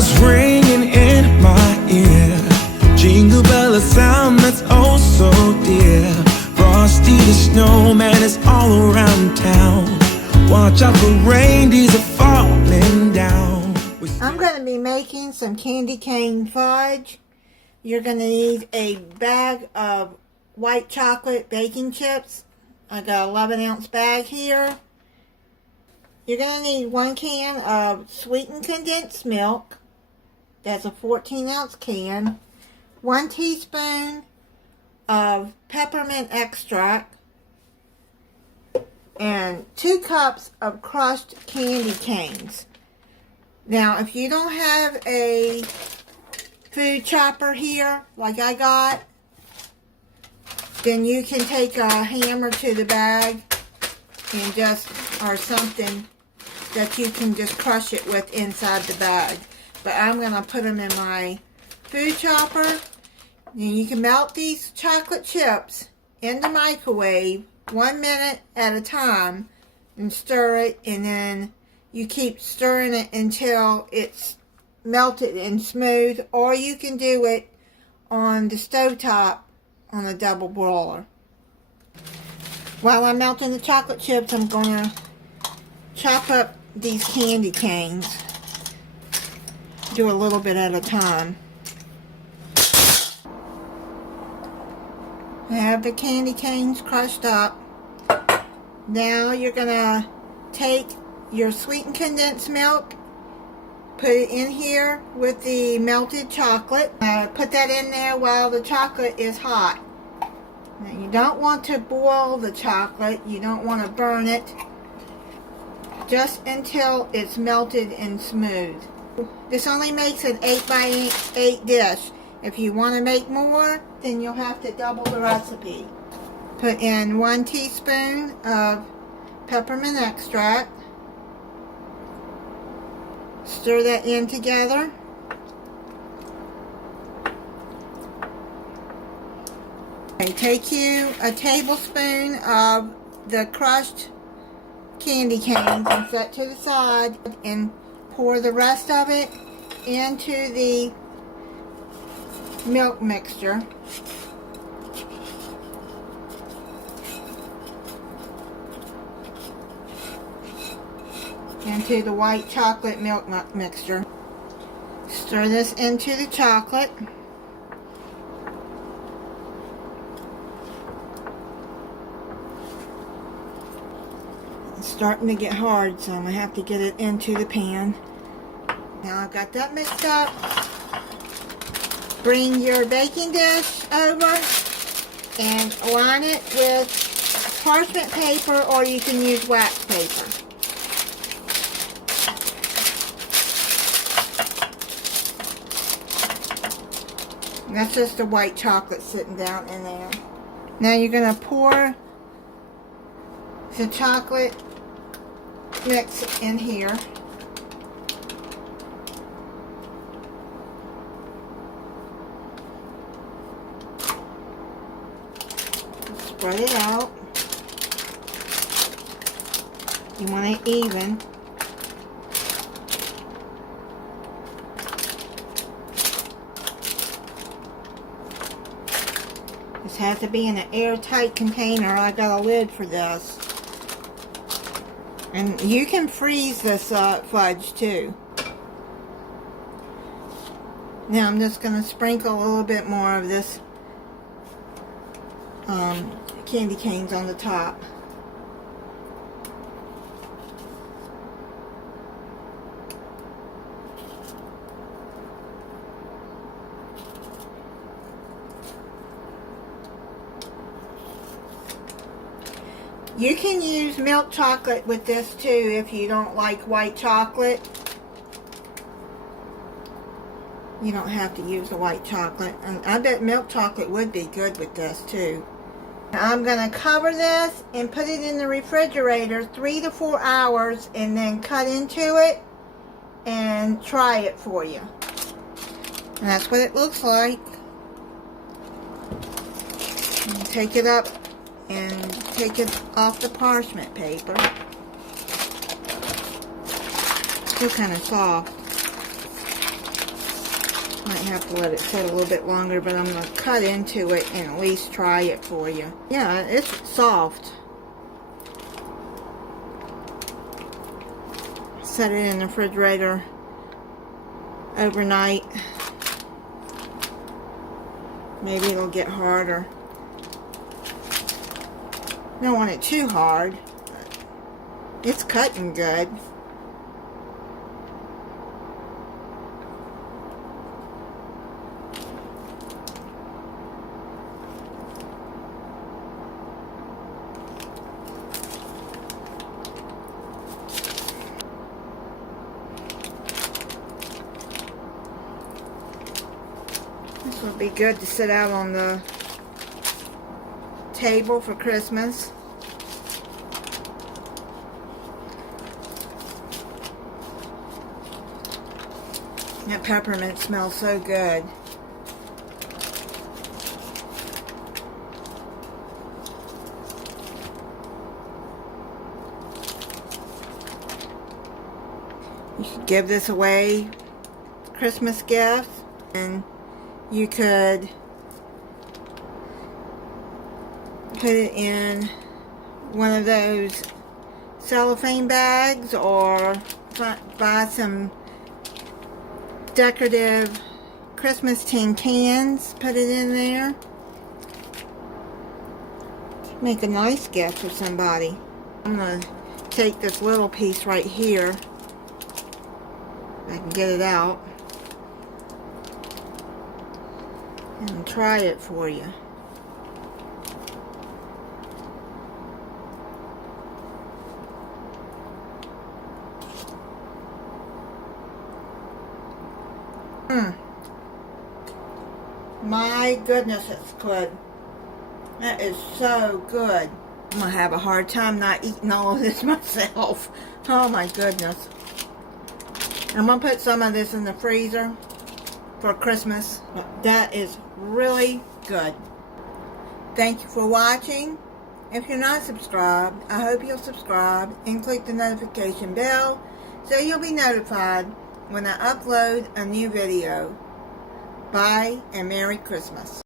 bells ringing in my ear. Jingle bell, a sound that's oh so dear. Frosty the snowman is all around town. Watch out for reindeers are falling down. I'm going to be making some candy cane fudge. You're going to need a bag of white chocolate baking chips. I got an 11-ounce bag here. You're going to need 1 can of sweetened condensed milk. That's a 14-ounce can. 1 teaspoon of peppermint extract. And 2 cups of crushed candy canes. Now, if you don't have a food chopper here, like I got, then you can take a hammer to the bag and just, or something that you can just crush it with inside the bag. But I'm going to put them in my food chopper. And you can melt these chocolate chips in the microwave 1 minute at a time and stir it, and then you keep stirring it until it's melted and smooth, or you can do it on the stovetop on a double broiler. While I'm melting the chocolate chips, I'm going to chop up these candy canes. Do a little bit at a time. I have the candy canes crushed up. Now you're going to take your sweetened condensed milk, put it in here with the melted chocolate. Put that in there while the chocolate is hot. Now you don't want to boil the chocolate, you don't want to burn it, just until it's melted and smooth. This only makes an 8 by 8 dish. If you want to make more, then you'll have to double the recipe. Put in 1 teaspoon of peppermint extract. Stir that in together. Okay, take you a tablespoon of the crushed candy canes and set to the side, and pour the rest of it into the milk mixture. Into the white chocolate milk mixture. Stir this into the chocolate. It's starting to get hard, so I'm going to have to get it into the pan. Now I've got that mixed up. Bring your baking dish over and line it with parchment paper, or you can use wax paper. That's just the white chocolate sitting down in there. Now you're going to pour the chocolate mix in here. Spread it out. You want it even. This has to be in an airtight container. I got a lid for this. And you can freeze this fudge too. Now I'm just going to sprinkle a little bit more of this candy canes on the top. You can use milk chocolate with this too if you don't like white chocolate. You don't have to use the white chocolate. And I bet milk chocolate would be good with this too. I'm going to cover this and put it in the refrigerator 3 to 4 hours, and then cut into it and try it for you. And that's what it looks like. And take it up and take it off the parchment paper. Still kind of soft. Might have to let it sit a little bit longer, but I'm going to cut into it and at least try it for you. Yeah, it's soft. Set it in the refrigerator overnight. Maybe it'll get harder. Don't want it too hard. It's cutting good. This would be good to sit out on the table for Christmas. That peppermint smells so good. You should give this away, Christmas gifts, and you could put it in one of those cellophane bags or buy some decorative Christmas tin cans, put it in there. Make a nice gift for somebody. I'm going to take this little piece right here. I can get it out. And try it for you. My goodness, it's good. That is so good. I'm gonna have a hard time not eating all of this myself. Oh my goodness. I'm gonna put some of this in the freezer for Christmas. That is really good. Thank you for watching. If you're not subscribed, I hope you'll subscribe and click the notification bell so you'll be notified when I upload a new video. Bye and Merry Christmas.